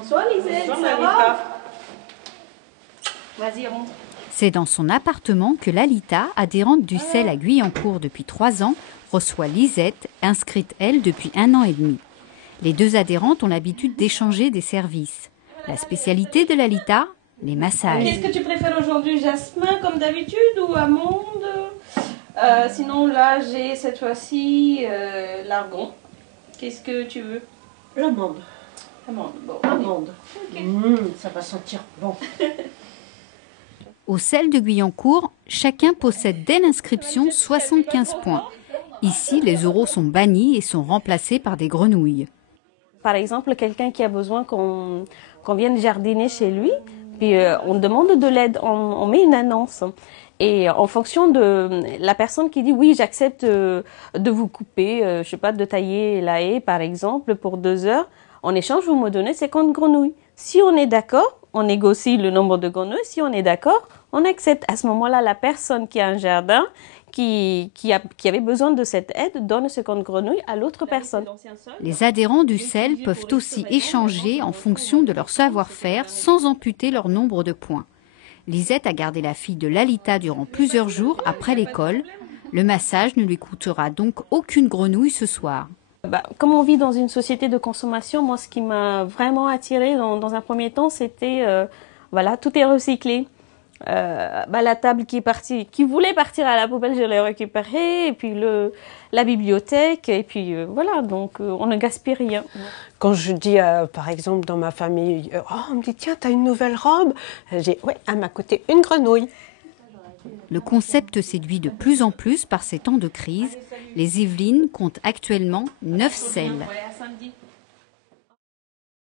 Bonsoir Lisette, ça va? Vas-y, remonte. C'est dans son appartement que Lalita, adhérente du CEL à Guyancourt depuis 3 ans, reçoit Lisette, inscrite elle depuis 1 an et demi. Les deux adhérentes ont l'habitude d'échanger des services. La spécialité de Lalita, les massages. Qu'est-ce que tu préfères aujourd'hui, jasmin comme d'habitude ou amande? Sinon là j'ai cette fois-ci l'argan. Qu'est-ce que tu veux? L'amande. Amande, bon. Amande. Okay. Ça va sentir bon. Au CEL de Guyancourt, chacun possède dès l'inscription 75 points. Ici, les euros sont bannis et sont remplacés par des grenouilles. Par exemple, quelqu'un qui a besoin qu'on vienne jardiner chez lui, puis on demande de l'aide, on met une annonce. Et en fonction de la personne qui dit oui, j'accepte de vous couper, je sais pas, de tailler la haie par exemple pour 2 heures, en échange vous me donnez 50 grenouilles. Si on est d'accord, on négocie le nombre de grenouilles. Si on est d'accord, on accepte. À ce moment-là, la personne qui a un jardin, qui avait besoin de cette aide, donne 50 grenouilles à l'autre personne. Les adhérents du CEL peuvent aussi échanger en fonction de leur savoir-faire sans amputer leur nombre de points. Lisette a gardé la fille de Lalita durant plusieurs jours après l'école. Le massage ne lui coûtera donc aucune grenouille ce soir. Comme on vit dans une société de consommation, moi ce qui m'a vraiment attirée dans un premier temps, c'était, voilà, tout est recyclé. La table qui voulait partir à la poubelle, je l'ai récupérée, et puis la bibliothèque, et puis voilà, donc on ne gaspille rien. Quand je dis, par exemple, dans ma famille, on me dit, tiens, t'as une nouvelle robe? J'ai, ouais, elle m'a coûté une grenouille. Le concept séduit de plus en plus par ces temps de crise. Les Yvelines comptent actuellement 9 CEL.